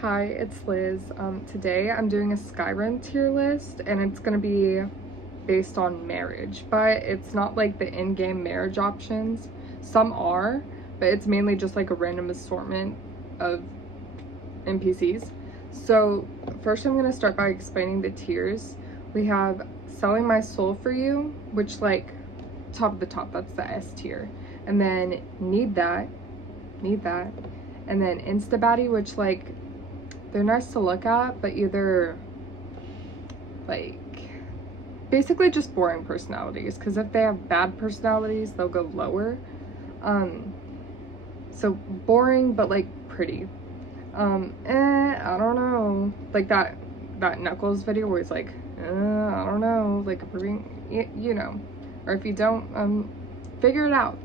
Hi, it's Liz. Today I'm doing a Skyrim tier list and it's going to be based on marriage, but it's not like the in-game marriage options. Some are, but it's mainly just like a random assortment of NPCs. So first I'm going to start by explaining the tiers. We have Selling My Soul for You, which like top of the top, that's the S tier. And then Need That. And then Insta Baddie, which like they're nice to look at, but either like basically just boring personalities, because if they have bad personalities they'll go lower. So boring but like pretty. I don't know, like that Knuckles video where he's like I don't know, like approving, you know, or if you don't, figure it out.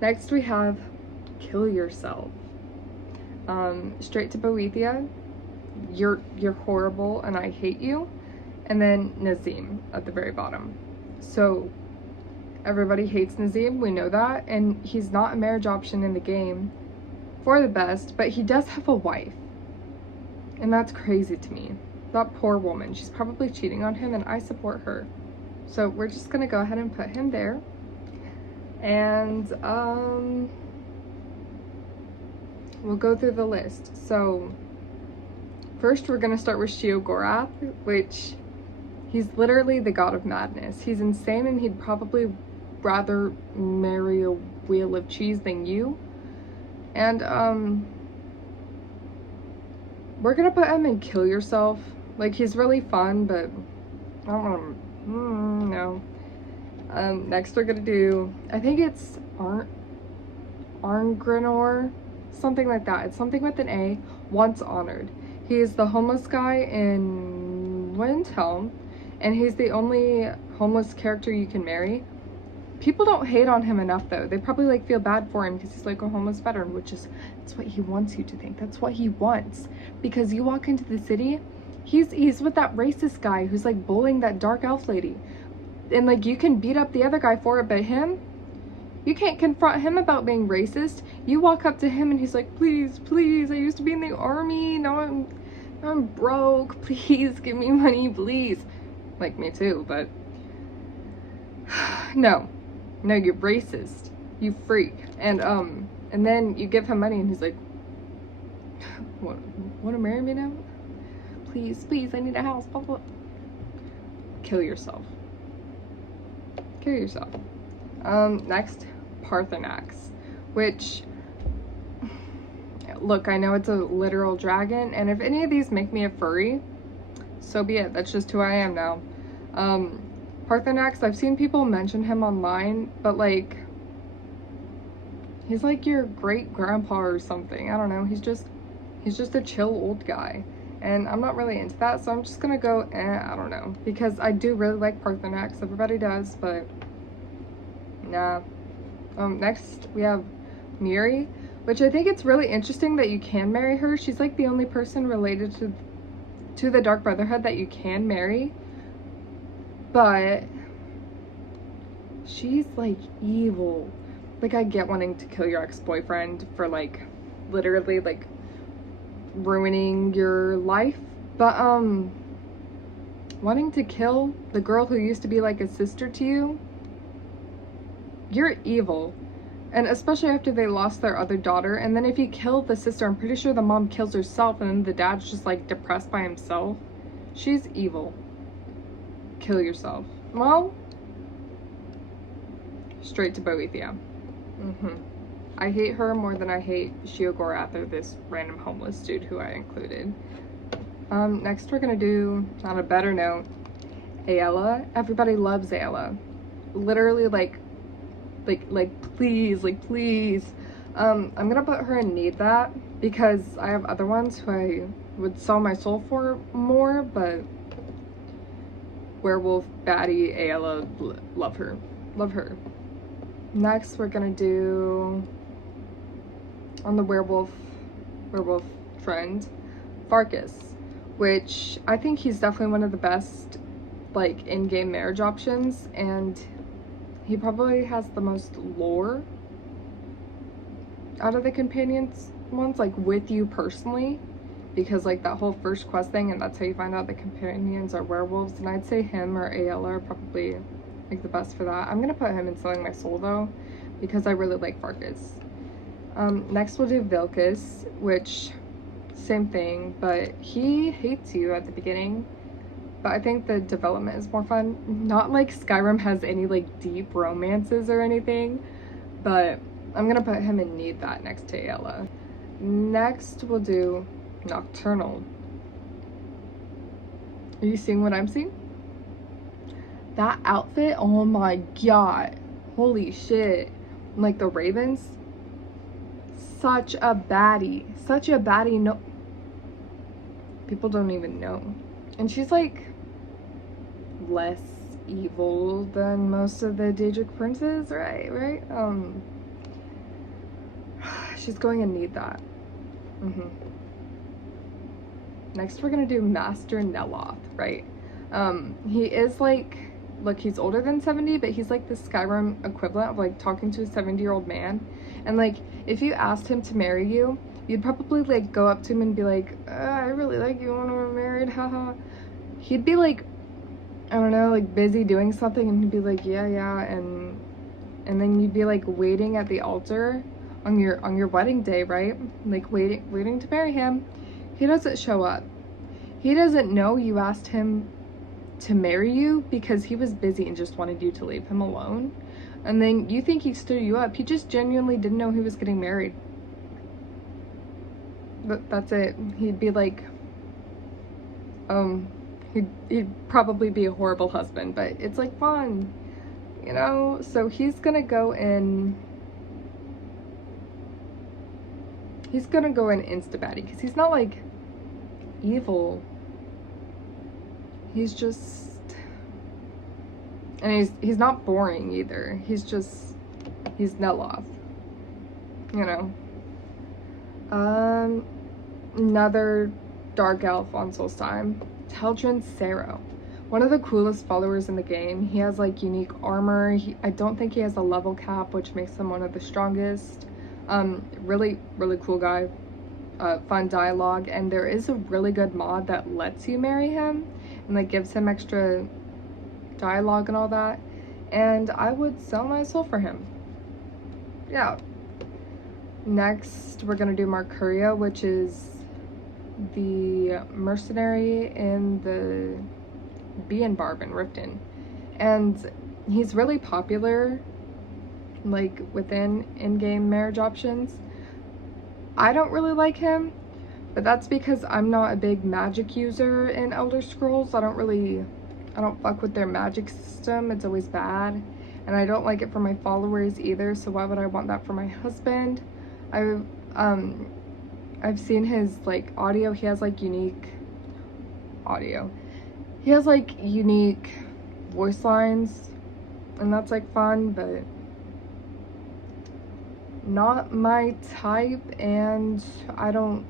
Next we have Kill Yourself. Straight to Boethia, you're horrible and I hate you. And then Nazim at the very bottom. So everybody hates Nazim, we know that, and he's not a marriage option in the game for the best, but he does have a wife, and that's crazy to me. That poor woman, she's probably cheating on him and I support her. So we're just gonna go ahead and put him there. And we'll go through the list. So first we're gonna start with Sheogorath, which he's literally the god of madness. He's insane and he'd probably rather marry a wheel of cheese than you. And we're gonna put him in Kill Yourself. Like, he's really fun, but I don't want to, no. Next we're gonna do, I think it's Arngrenor, something like that. It's something with an A. Once Honored. He's the homeless guy in Windhelm, and he's the only homeless character you can marry. People don't hate on him enough though. They probably like feel bad for him because he's like a homeless veteran, which is, that's what he wants you to think. That's what he wants. Because you walk into the city, he's with that racist guy who's like bullying that dark elf lady. And like, you can beat up the other guy for it, but him, you can't confront him about being racist. You walk up to him and he's like, please, please, I used to be in the army, now I'm broke, please give me money, please. Like, me too, but no, you're racist, you freak. And then you give him money and he's like, wanna marry me now? Please, I need a house, blah, blah. Kill yourself. Next, Parthonax, which, look, I know it's a literal dragon, and if any of these make me a furry, so be it. That's just who I am now. Parthonax, I've seen people mention him online, but like, he's like your great grandpa or something. I don't know. He's just a chill old guy, and I'm not really into that, so I'm just gonna go I don't know, because I do really like Parthonax. Everybody does, but nah. Next we have Mirra, which I think it's really interesting that you can marry her. She's like the only person related to the Dark Brotherhood that you can marry, but she's like evil. Like, I get wanting to kill your ex-boyfriend for like literally like ruining your life, but wanting to kill the girl who used to be like a sister to you, you're evil. And especially after they lost their other daughter, and then if you kill the sister, I'm pretty sure the mom kills herself and then the dad's just like depressed by himself. She's evil. Kill yourself. Well, straight to Boethia. I hate her more than I hate Sheogorath, or this random homeless dude who I included. Next we're gonna do, on a better note, Aella. Everybody loves Aella. Literally, like please. I'm gonna put her in Need That, because I have other ones who I would sell my soul for more, but Werewolf Baddie Aella, love her. Next we're gonna do, on the werewolf trend, Farkas, which I think he's definitely one of the best like in-game marriage options, and he probably has the most lore out of the companions ones, like with you personally. because like that whole first quest thing, and that's how you find out the companions are werewolves, and I'd say him or Aella are probably like the best for that. I'm gonna put him in Selling My Soul though, because I really like Farkas. Next we'll do Vilkas, which same thing, but he hates you at the beginning, but I think the development is more fun. Not like Skyrim has any like deep romances or anything, but I'm gonna put him in Need That next to Aella. Next we'll do Nocturnal. Are you seeing what I'm seeing? That outfit, oh my god, holy shit. Like the ravens, such a baddie, no, people don't even know. And she's like less evil than most of the Daedric princes, right? She's going to Need That. Next we're gonna do Master Nelloth, right? He is like, look, he's older than 70, but he's like the Skyrim equivalent of like talking to a 70-year-old man. And like, if you asked him to marry you, you'd probably like go up to him and be like, I really like you, when we're married, haha. He'd be like, I don't know, like busy doing something, and he'd be like, yeah, and then you'd be like waiting at the altar on your wedding day, right? Like waiting to marry him. He doesn't show up. He doesn't know you asked him to marry you because he was busy and just wanted you to leave him alone. And then you think he stood you up. He just genuinely didn't know he was getting married. But that's it. He'd be like, he'd probably be a horrible husband, but it's like fun, you know? So he's gonna go in insta-baddie, because he's not like evil. He's just, and he's not boring either. He's Nelloth, you know. Another dark elf on Solstheim, Teldrren Sero. One of the coolest followers in the game. He has like unique armor. I don't think he has a level cap, which makes him one of the strongest. Really cool guy. Fun dialogue, and there is a really good mod that lets you marry him and like gives him extra dialogue and all that, and I would sell my soul for him. Yeah. Next we're gonna do Marcuria, which is the mercenary in the Bean Barb in Riften, and he's really popular like within in-game marriage options. I don't really like him, but that's because I'm not a big magic user in Elder Scrolls. I don't fuck with their magic system. It's always bad, and I don't like it for my followers either, so why would I want that for my husband? I've seen his like audio. He has like unique audio. He has like unique voice lines, and that's like fun, but not my type, and I don't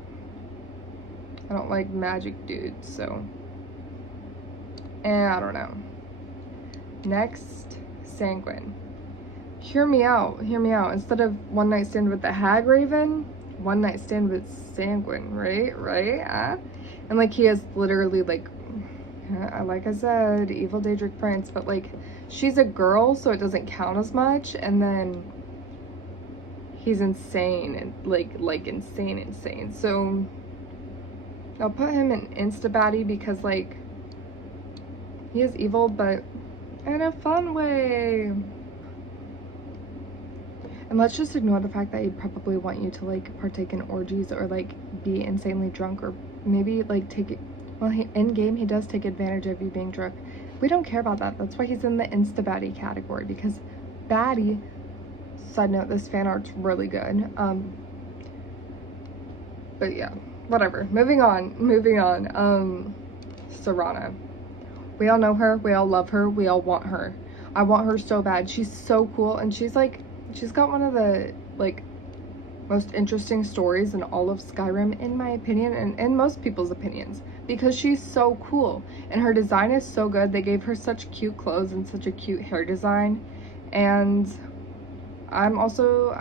like magic dudes, so I don't know. Next, Sanguine. Hear me out. Instead of one night stand with the Hag Raven, one night stand with Sanguine, right? And like he has literally like I said, evil Daedric prince, but like she's a girl, so it doesn't count as much, and then he's insane, and like insane. So I'll put him in insta-baddie because like he is evil, but in a fun way. And let's just ignore the fact that he'd probably want you to like partake in orgies or like be insanely drunk, or maybe like take it, well, in game he does take advantage of you being drunk. We don't care about that. That's why he's in the insta-baddie category, because baddie, side note, this fan art's really good. But yeah, whatever. Moving on. Serana. We all know her, we all love her, we all want her. I want her so bad. She's so cool, and she's got one of the like most interesting stories in all of Skyrim, in my opinion, and in most people's opinions, because she's so cool and her design is so good. They gave her such cute clothes and such a cute hair design, and I also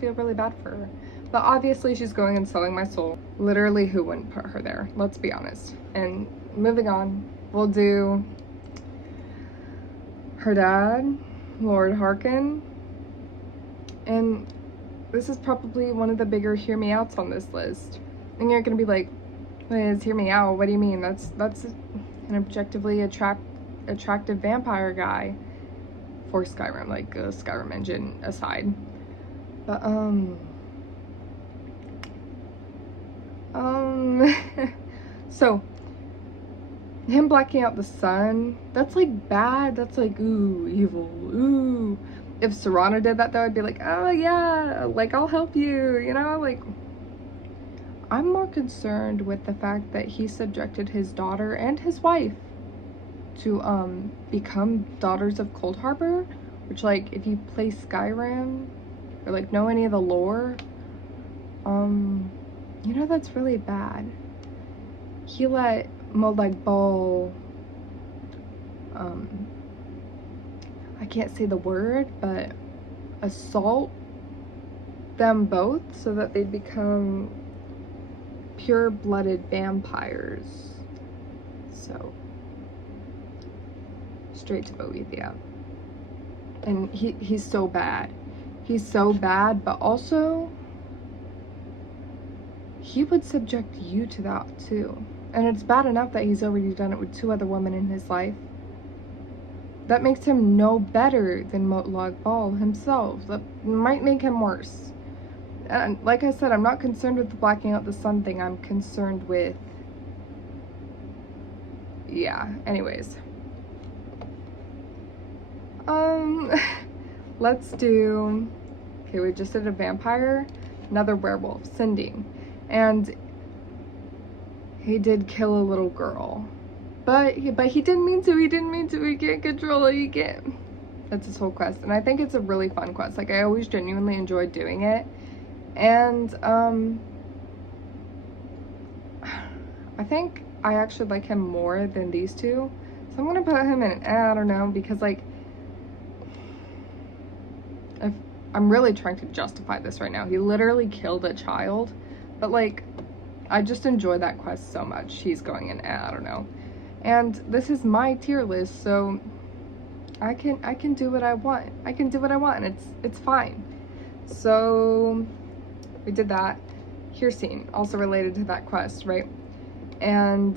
feel really bad for her. But obviously she's going and selling my soul. Literally, who wouldn't put her there? Let's be honest. And moving on, we'll do her dad, Lord Harkin. And this is probably one of the bigger hear me outs on this list. And you're gonna be like, Liz, hear me out. What do you mean? That's an objectively attractive vampire guy for Skyrim, like a Skyrim engine aside. But so him blacking out the sun, that's like bad. That's like, ooh, evil, ooh. If Serana did that though, I'd be like, oh yeah, like I'll help you, you know, like. I'm more concerned with the fact that he subjected his daughter and his wife to become daughters of Cold Harbor, which, like, if you play Skyrim or like know any of the lore, you know, that's really bad. He let Molag Bal, I can't say the word, but assault them both so that they'd become pure-blooded vampires. So straight to Boia. And he's so bad. He's so bad, but also he would subject you to that too. And it's bad enough that he's already done it with 2 other women in his life. That makes him no better than Molag Bal himself. That might make him worse. And like I said, I'm not concerned with the blacking out the sun thing. I'm concerned with... yeah, anyways. Let's do... okay, we just did a vampire. Another werewolf, Cindy. And he did kill a little girl. But he didn't mean to. He didn't mean to. He can't control it. He can't. That's his whole quest. And I think it's a really fun quest. Like, I always genuinely enjoyed doing it. And, I think I actually like him more than these two. So I'm gonna put him in, I don't know, because, like, I'm really trying to justify this right now. He literally killed a child. But, like, I just enjoy that quest so much. He's going in, I don't know. And this is my tier list, so I can do what I want. I can do what I want, and it's fine. So we did that. Here scene, also related to that quest, right? And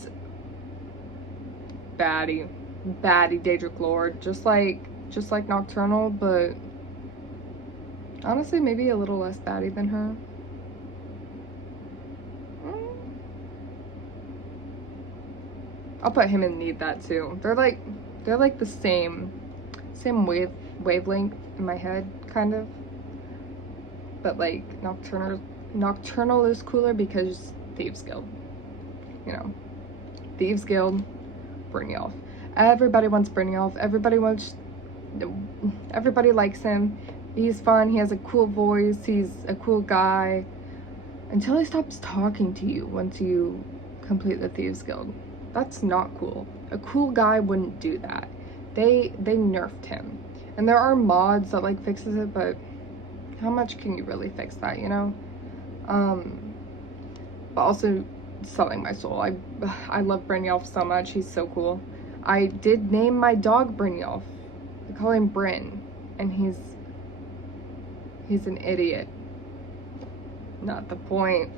baddie Daedric Lord, just like Nocturnal, but honestly maybe a little less baddie than her. I'll put him in Need That too. They're like the same wavelength in my head, kind of. But like Nocturnal is cooler because Thieves Guild. You know. Thieves Guild, Binelf. Everybody wants Binelf. Everybody likes him. He's fun, he has a cool voice, he's a cool guy. Until he stops talking to you once you complete the Thieves Guild. That's not cool. A cool guy wouldn't do that. They nerfed him. And there are mods that like fixes it, but how much can you really fix that, you know? But also selling my soul. I love Binelf so much. He's so cool. I did name my dog Binelf. I call him Bryn, and he's an idiot. Not the point.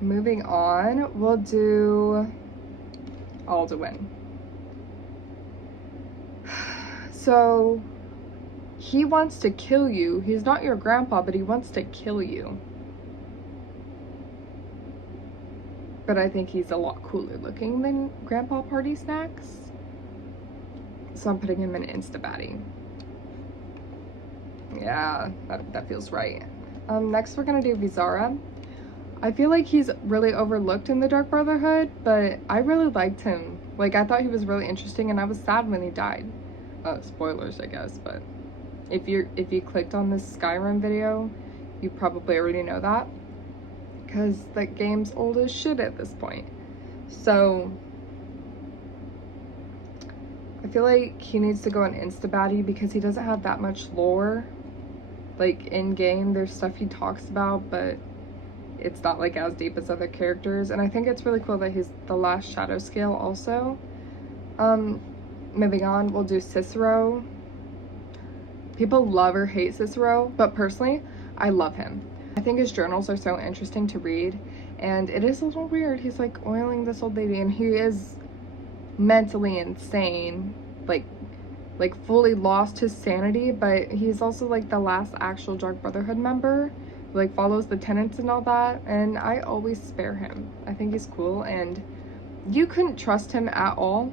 Moving on, we'll do Aldwin. So, he wants to kill you. He's not your grandpa, but he wants to kill you. But I think he's a lot cooler looking than Grandpa Party Snacks. So I'm putting him in Insta-Baddie. Yeah, that feels right. Next we're gonna do Vizara. I feel like he's really overlooked in the Dark Brotherhood, but I really liked him. Like, I thought he was really interesting, and I was sad when he died. Spoilers, I guess, but if you clicked on this Skyrim video, you probably already know that, because that game's old as shit at this point. So I feel like he needs to go in Insta-Baddie because he doesn't have that much lore. Like, in game, there's stuff he talks about, but it's not like as deep as other characters, and I think it's really cool that he's the last shadow scale also. Moving on, we'll do Cicero. People love or hate Cicero, but personally, I love him. I think his journals are so interesting to read, and it is a little weird. He's like oiling this old lady, and he is mentally insane, like fully lost his sanity, but he's also like the last actual Dark Brotherhood member who like follows the tenets and all that, and I always spare him. I think he's cool, and you couldn't trust him at all.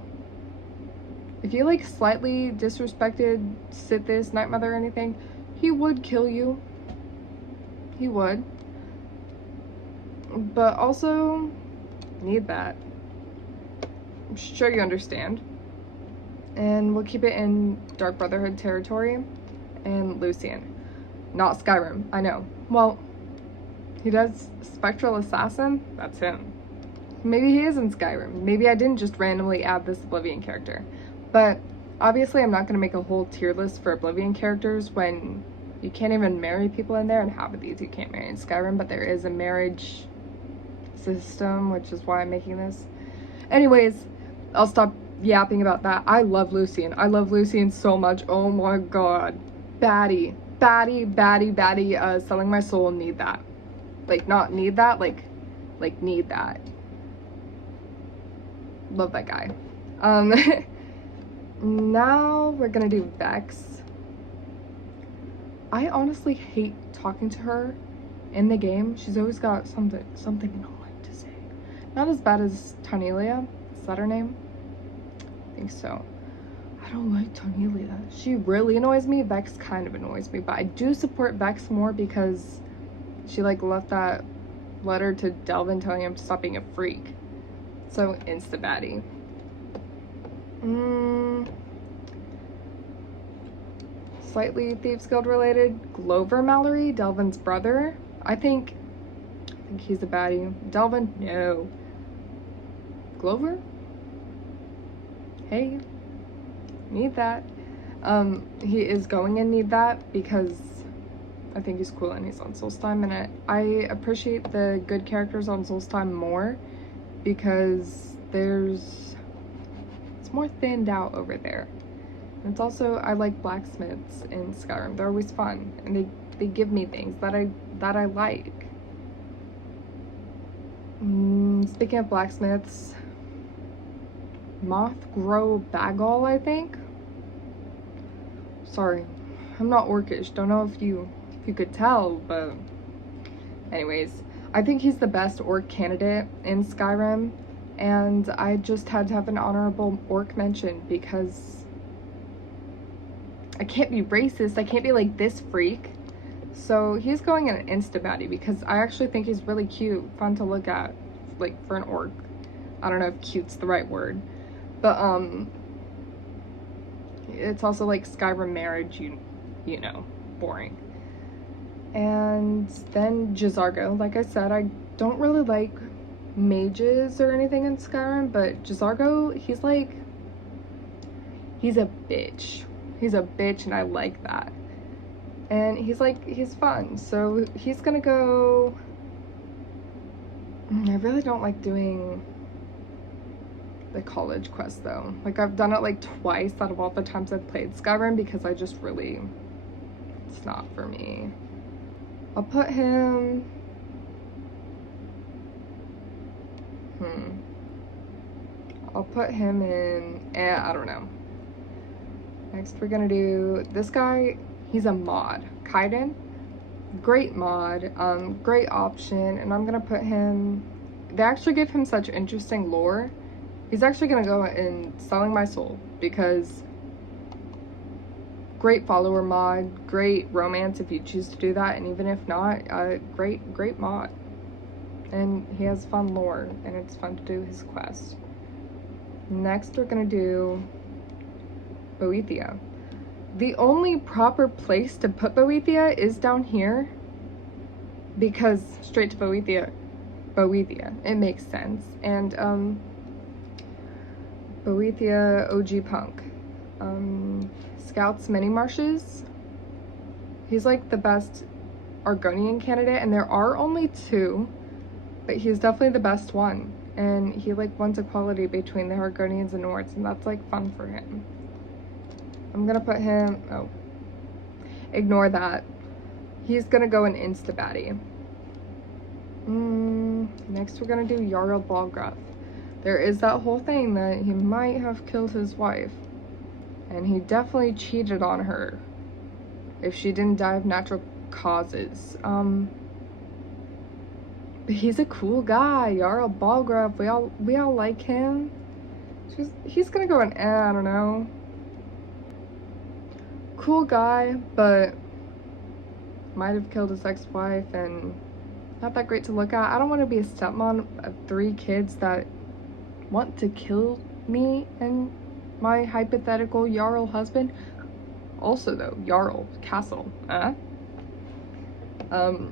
If you like slightly disrespected Sithis, Night Mother, or anything, he would kill you. He would. But also, need that. I'm sure you understand. And we'll keep it in Dark Brotherhood territory. And Lucen. Not Skyrim, I know. Well, he does Spectral Assassin? That's him. Maybe he is in Skyrim. Maybe I didn't just randomly add this Oblivion character. But obviously I'm not going to make a whole tier list for Oblivion characters when you can't even marry people in there, and half of these you can't marry in Skyrim, but there is a marriage system, which is why I'm making this. Anyways, I'll stop yapping about that. I love Lucen. I love Lucen so much. Oh my god. Baddie. Selling my soul, need that. Like, not need that, like need that. Love that guy. Now we're gonna do Vex. I honestly hate talking to her in the game. She's always got something annoying to say. Not as bad as Tanelia. Is that her name? I think so. I don't like Tanelia. She really annoys me. Vex kind of annoys me, but I do support Vex more because she like left that letter to Delvin telling him to stop being a freak. So insta baddie. Slightly Thieves Guild related. Glover Mallory, Delvin's brother. I think he's a baddie. Delvin, no. Glover? Hey, need that. He is going in need that because I think he's cool and he's on Solstheim, and I appreciate the good characters on Solstheim more because it's more thinned out over there. And it's also, I like blacksmiths in Skyrim. They're always fun, and they give me things that I like. Speaking of blacksmiths, Mothgrow Bagall, I think. Sorry, I'm not Orcish. Don't know if you could tell, but anyways, I think he's the best orc candidate in Skyrim, and I just had to have an honorable orc mention because I can't be racist. I can't be like this freak. So he's going in an insta-baddie because I actually think he's really cute, fun to look at, like for an orc. I don't know if cute's the right word, but it's also like Skyrim marriage, you know, boring. And then J'zargo, like I said, I don't really like mages or anything in Skyrim, but J'zargo, he's a bitch. He's a bitch, and I like that. And he's fun, so he's gonna go. I really don't like doing the college quest though. Like, I've done it like twice out of all the times I've played Skyrim because I just really, it's not for me. I'll put him, I'll put him in, I don't know. Next we're gonna do this guy. He's a mod, Kaiden. Great mod, great option, and I'm gonna put him, they actually give him such interesting lore. He's actually gonna go in Selling My Soul because great follower mod, great romance if you choose to do that, and even if not, great mod. And he has fun lore, and it's fun to do his quest. Next we're gonna do Boethia. The only proper place to put Boethia is down here because straight to Boethia, it makes sense. And Boethia OG Punk. Scouts Mini Marshes. He's like the best Argonian candidate, and there are only 2, but he's definitely the best one. And he like wants equality between the Argonians and Nords, and that's like fun for him. I'm gonna put him, oh, ignore that. He's gonna go an insta-baddie. Next we're gonna do Yara Balgruff. There is that whole thing that he might have killed his wife, and he definitely cheated on her if she didn't die of natural causes. But he's a cool guy, Yara Balgruff. We all like him. He's gonna go an I don't know. Cool guy, but might have killed his ex-wife and not that great to look at. I don't want to be a stepmom of 3 kids that want to kill me and my hypothetical Jarl husband. Also though, Jarl Castle.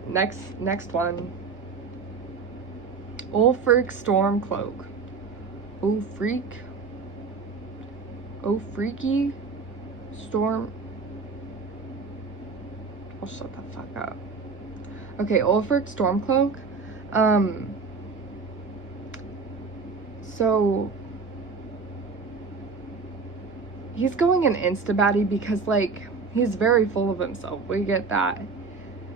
Next one. Ulfric Stormcloak. Oh freaky Storm. I'll shut the fuck up. Okay, Ulfric Stormcloak. So he's going an insta-baddie because like he's very full of himself. We get that.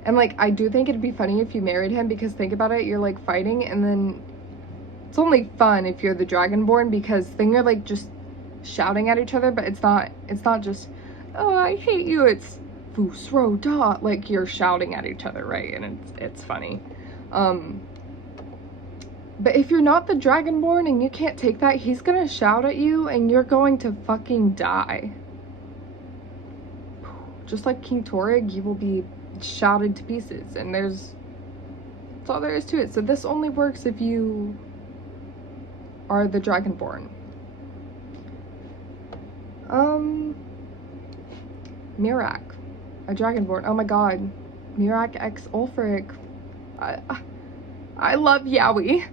And like I do think it'd be funny if you married him, because think about it, you're like fighting and then it's only fun if you're the Dragonborn, because then you're like just shouting at each other, but it's not just, oh I hate you, it's Fusro da, like you're shouting at each other, right? And it's funny. But if you're not the Dragonborn and you can't take that, he's gonna shout at you and you're going to fucking die. Just like King Torrig, you will be shouted to pieces, and that's all there is to it. So this only works if you are the Dragonborn. Mirra, a Dragonborn. Oh my god, Mirra x Ulfric. I love Yowie.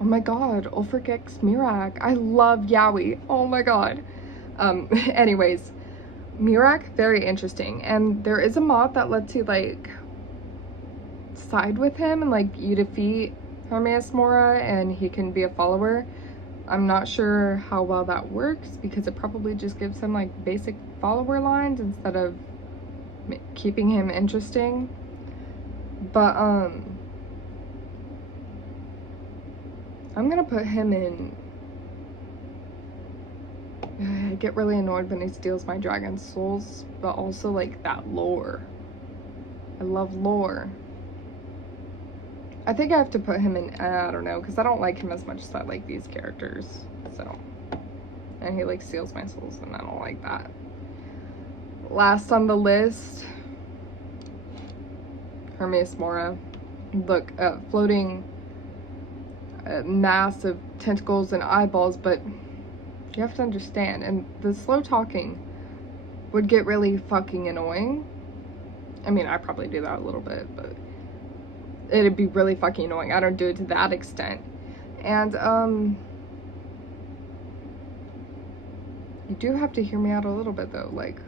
Oh my god, Ulfric x Mirra. I love Yowie. Oh my god. Anyways, Mirra, very interesting. And there is a mod that lets you like side with him and like you defeat Hermes Mora and he can be a follower. I'm not sure how well that works because it probably just gives him like basic follower lines instead of keeping him interesting. But I'm gonna put him in. I get really annoyed when he steals my dragon souls, but also like that lore. I love lore. I think I have to put him in, I don't know, because I don't like him as much as I like these characters, so. And he like steals my souls and I don't like that. Last on the list, Hermes Mora. Look, floating mass of tentacles and eyeballs, but you have to understand, and the slow talking would get really fucking annoying. I mean, I probably do that a little bit, but it'd be really fucking annoying. I don't do it to that extent. And you do have to hear me out a little bit though. Like,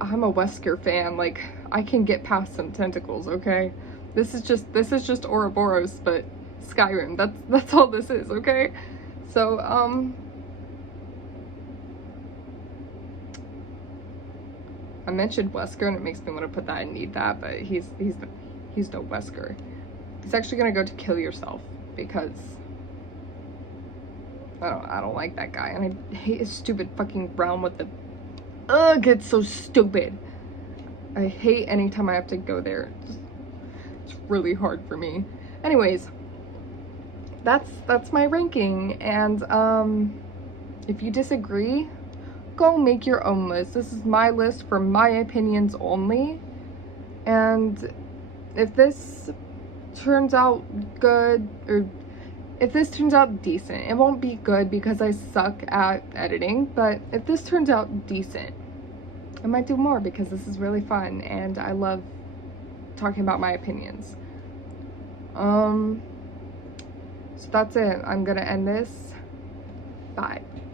I'm a Wesker fan. Like, I can get past some tentacles, okay? This is just Ouroboros, but Skyrim. That's all this is, okay? So I mentioned Wesker and it makes me want to put that and need that, but he's no Wesker. He's actually gonna go to kill yourself because I don't like that guy, and I hate his stupid fucking realm with the ugh, it's so stupid. I hate anytime I have to go there. It's really hard for me. Anyways, that's my ranking, and if you disagree, go make your own list. This is my list for my opinions only, and if this turns out good, or if this turns out decent, it won't be good because I suck at editing, but if this turns out decent, I might do more because this is really fun and I love talking about my opinions. So that's it. I'm gonna end this. Bye.